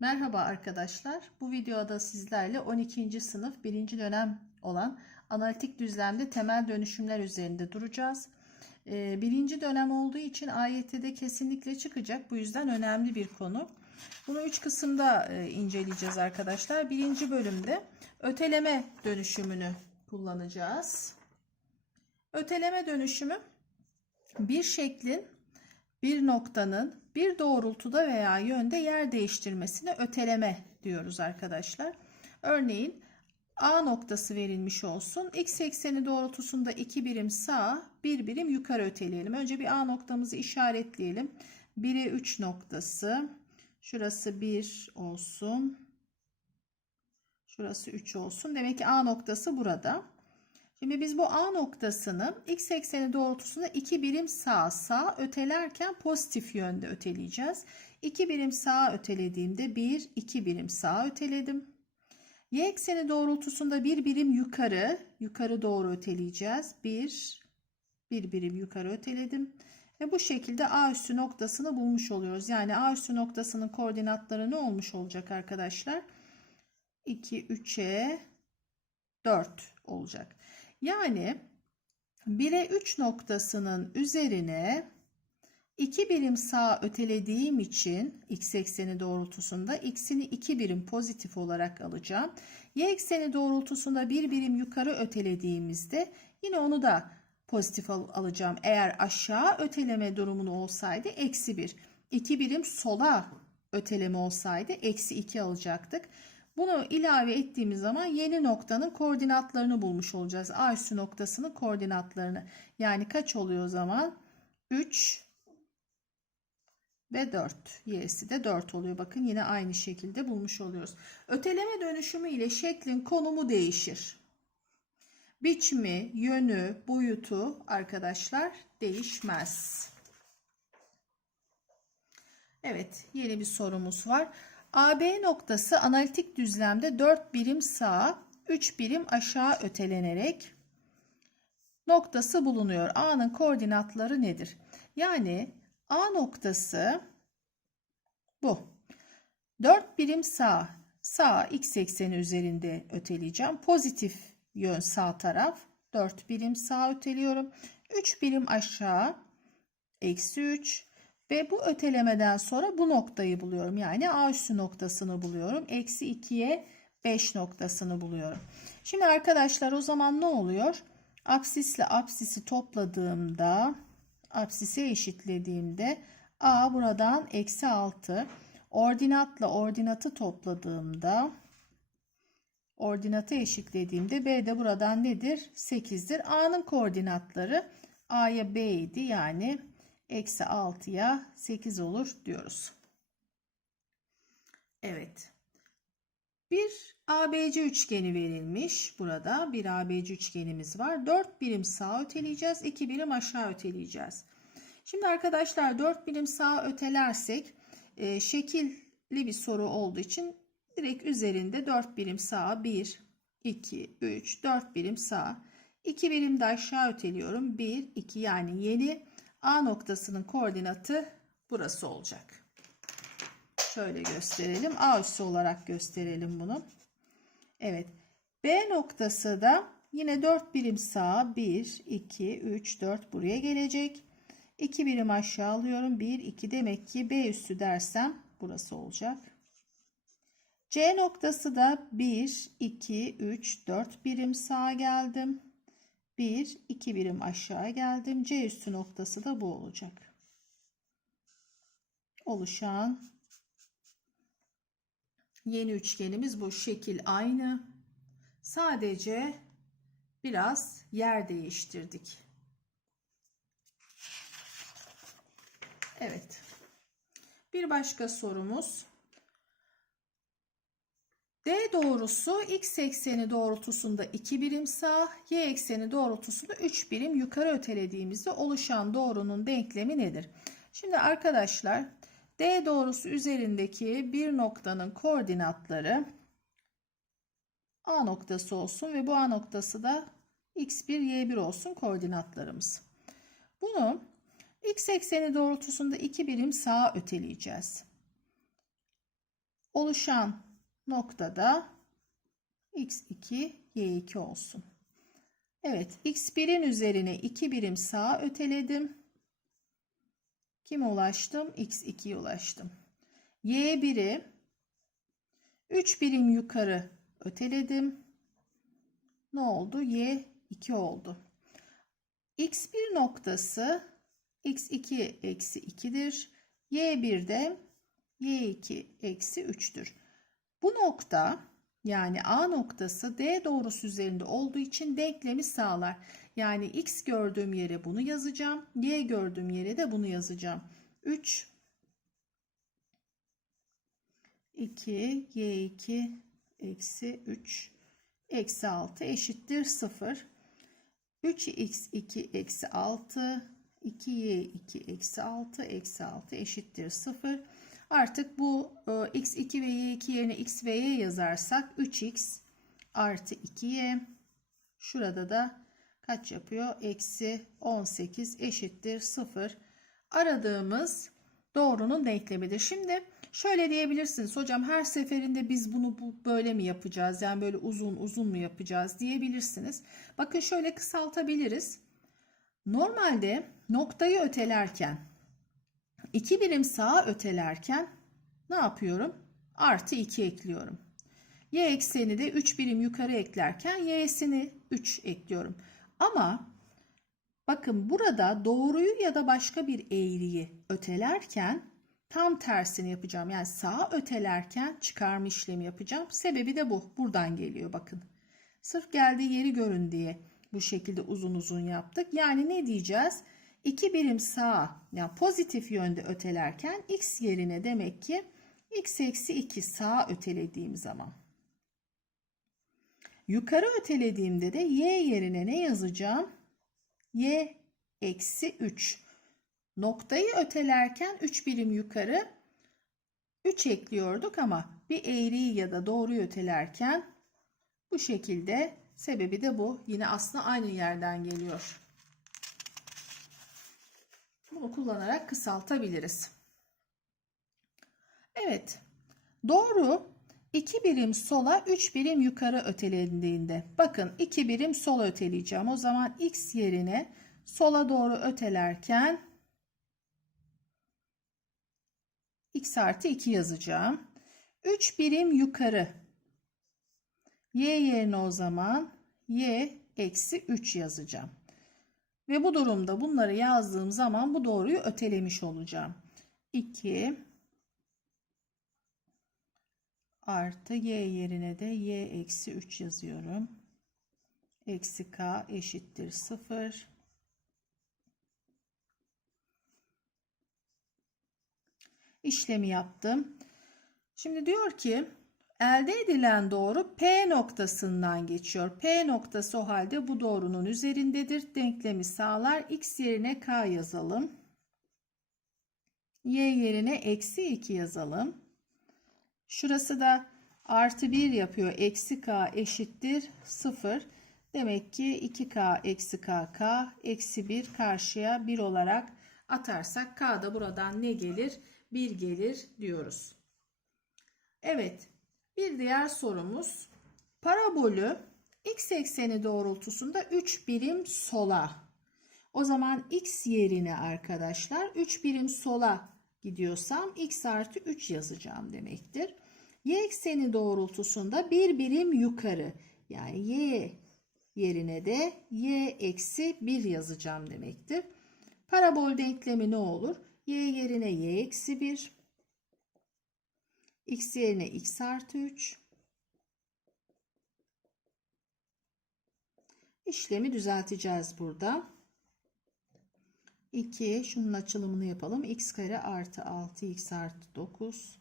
Merhaba arkadaşlar. Bu videoda sizlerle 12. sınıf 1. dönem olan analitik düzlemde temel dönüşümler üzerinde duracağız. Ee, Birinci dönem olduğu için AYT'de kesinlikle çıkacak. Bu yüzden önemli bir konu. Bunu üç kısımda e, inceleyeceğiz arkadaşlar. Birinci bölümde öteleme dönüşümünü kullanacağız. Öteleme dönüşümü bir şeklin bir noktanın bir doğrultuda veya yönde yer değiştirmesine öteleme diyoruz arkadaşlar. Örneğin A noktası verilmiş olsun. X ekseni doğrultusunda 2 birim sağ, 1 birim yukarı öteleyelim. Önce bir A noktamızı işaretleyelim. 1'e 3 noktası. Şurası 1 olsun. Şurası 3 olsun. Demek ki A noktası burada. Şimdi biz bu A noktasını x ekseni doğrultusunda 2 birim sağ sağ ötelerken pozitif yönde öteleyeceğiz. 2 birim sağ ötelediğimde 1 2 birim sağ öteledim. Y ekseni doğrultusunda 1 birim yukarı yukarı doğru öteleyeceğiz. 1 1 birim yukarı öteledim. Ve bu şekilde A üssü noktasını bulmuş oluyoruz. Yani A üssü noktasının koordinatları ne olmuş olacak arkadaşlar? 2 3'e 4 olacak. Yani 1'e 3 noktasının üzerine 2 birim sağ ötelediğim için x ekseni doğrultusunda x'ini 2 birim pozitif olarak alacağım. Y ekseni doğrultusunda 1 birim yukarı ötelediğimizde yine onu da pozitif al alacağım. Eğer aşağı öteleme durumunu olsaydı eksi 1. 2 birim sola öteleme olsaydı eksi 2 alacaktık. Bunu ilave ettiğimiz zaman yeni noktanın koordinatlarını bulmuş olacağız. A üssü noktasının koordinatlarını. Yani kaç oluyor o zaman? 3 ve 4. Y'si de 4 oluyor. Bakın yine aynı şekilde bulmuş oluyoruz. Öteleme dönüşümü ile şeklin konumu değişir. Biçimi, yönü, boyutu arkadaşlar değişmez. Evet yeni bir sorumuz var. AB noktası analitik düzlemde 4 birim sağa, 3 birim aşağı ötelenerek noktası bulunuyor. A'nın koordinatları nedir? Yani A noktası bu. 4 birim sağ, sağ x ekseni üzerinde öteleyeceğim. Pozitif yön sağ taraf. 4 birim sağ öteliyorum. 3 birim aşağı, eksi 3. Ve bu ötelemeden sonra bu noktayı buluyorum. Yani A üssü noktasını buluyorum. Eksi 2'ye 5 noktasını buluyorum. Şimdi arkadaşlar o zaman ne oluyor? Apsisle apsisi topladığımda apsise eşitlediğimde A buradan eksi 6. Ordinatla ordinatı topladığımda ordinatı eşitlediğimde B de buradan nedir? 8'dir. A'nın koordinatları A'ya B idi. Yani eksi 6'ya 8 olur diyoruz. Evet. Bir ABC üçgeni verilmiş. Burada bir ABC üçgenimiz var. 4 birim sağ öteleyeceğiz. 2 birim aşağı öteleyeceğiz. Şimdi arkadaşlar 4 birim sağ ötelersek e, şekilli bir soru olduğu için direkt üzerinde 4 birim sağ 1, 2, 3, 4 birim sağ. 2 birim de aşağı öteliyorum. 1, 2 yani yeni A noktasının koordinatı burası olacak. Şöyle gösterelim. A üssü olarak gösterelim bunu. Evet. B noktası da yine 4 birim sağa 1, 2, 3, 4 buraya gelecek. 2 birim aşağı alıyorum. 1, 2 demek ki B üssü dersem burası olacak. C noktası da 1, 2, 3, 4 birim sağa geldim. 1, 2 birim aşağı geldim. C üstü noktası da bu olacak. Oluşan yeni üçgenimiz bu. Şekil aynı. Sadece biraz yer değiştirdik. Evet. Bir başka sorumuz. D doğrusu x ekseni doğrultusunda 2 birim sağ, y ekseni doğrultusunda 3 birim yukarı ötelediğimizde oluşan doğrunun denklemi nedir? Şimdi arkadaşlar D doğrusu üzerindeki bir noktanın koordinatları A noktası olsun ve bu A noktası da x1 y1 olsun koordinatlarımız. Bunu x ekseni doğrultusunda 2 birim sağa öteleyeceğiz. oluşan noktada x2 y2 olsun. Evet x1'in üzerine 2 birim sağa öteledim. Kime ulaştım? x2'ye ulaştım. y1'i 3 birim yukarı öteledim. Ne oldu? y2 oldu. x1 noktası x2 eksi 2'dir. y1 de y2 eksi 3'tür. Bu nokta yani A noktası D doğrusu üzerinde olduğu için denklemi sağlar. Yani x gördüğüm yere bunu yazacağım. Y gördüğüm yere de bunu yazacağım. 3 2 y2 eksi 3 eksi 6 eşittir 0. 3x2 eksi 6 2y2 eksi 6 eksi 6 eşittir 0. Artık bu e, x2 ve y2 yerine x ve y yazarsak 3x artı 2y şurada da kaç yapıyor? Eksi 18 eşittir 0. Aradığımız doğrunun denklemidir. Şimdi şöyle diyebilirsiniz. Hocam her seferinde biz bunu bu, böyle mi yapacağız? Yani böyle uzun uzun mu yapacağız diyebilirsiniz. Bakın şöyle kısaltabiliriz. Normalde noktayı ötelerken iki birim sağa ötelerken ne yapıyorum? Artı 2 ekliyorum. Y ekseni de 3 birim yukarı eklerken y'sini 3 ekliyorum. Ama bakın burada doğruyu ya da başka bir eğriyi ötelerken tam tersini yapacağım. Yani sağa ötelerken çıkarma işlemi yapacağım. Sebebi de bu. Buradan geliyor bakın. Sırf geldiği yeri görün diye bu şekilde uzun uzun yaptık. Yani ne diyeceğiz? 2 birim sağa yani pozitif yönde ötelerken x yerine demek ki x eksi 2 sağa ötelediğim zaman. Yukarı ötelediğimde de y yerine ne yazacağım? y eksi 3. Noktayı ötelerken 3 birim yukarı 3 ekliyorduk ama bir eğriyi ya da doğruyu ötelerken bu şekilde sebebi de bu. Yine aslında aynı yerden geliyor. Bunu kullanarak kısaltabiliriz. Evet. Doğru 2 birim sola 3 birim yukarı ötelendiğinde bakın 2 birim sola öteleyeceğim. O zaman x yerine sola doğru ötelerken x artı 2 yazacağım. 3 birim yukarı y yerine o zaman y eksi 3 yazacağım. Ve bu durumda bunları yazdığım zaman bu doğruyu ötelemiş olacağım. 2 artı y yerine de y eksi 3 yazıyorum. Eksi k eşittir 0. İşlemi yaptım. Şimdi diyor ki elde edilen doğru P noktasından geçiyor. P noktası o halde bu doğrunun üzerindedir. Denklemi sağlar. X yerine K yazalım. Y yerine eksi 2 yazalım. Şurası da artı 1 yapıyor. Eksi K eşittir 0. Demek ki 2K eksi KK eksi 1 karşıya 1 olarak atarsak K da buradan ne gelir? 1 gelir diyoruz. Evet. Bir diğer sorumuz. Parabolü x ekseni doğrultusunda 3 birim sola. O zaman x yerine arkadaşlar 3 birim sola gidiyorsam x artı 3 yazacağım demektir. Y ekseni doğrultusunda bir birim yukarı yani y yerine de y eksi 1 yazacağım demektir. Parabol denklemi ne olur? y yerine y eksi 1 x yerine x artı 3 işlemi düzelteceğiz burada. 2 şunun açılımını yapalım. x kare artı 6x artı 9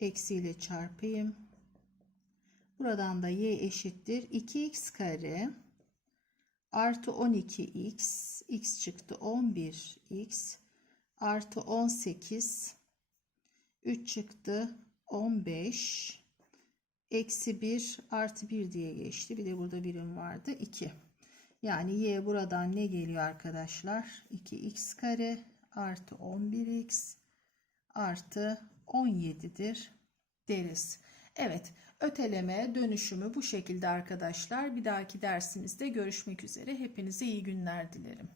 eksiyle çarpayım. Buradan da y eşittir. 2x kare artı 12x x çıktı 11x artı 18 3 çıktı 15 eksi 1 artı 1 diye geçti. Bir de burada birim vardı 2. Yani y buradan ne geliyor arkadaşlar? 2x kare artı 11x artı 17'dir deriz. Evet, öteleme dönüşümü bu şekilde arkadaşlar. Bir dahaki dersimizde görüşmek üzere. Hepinize iyi günler dilerim.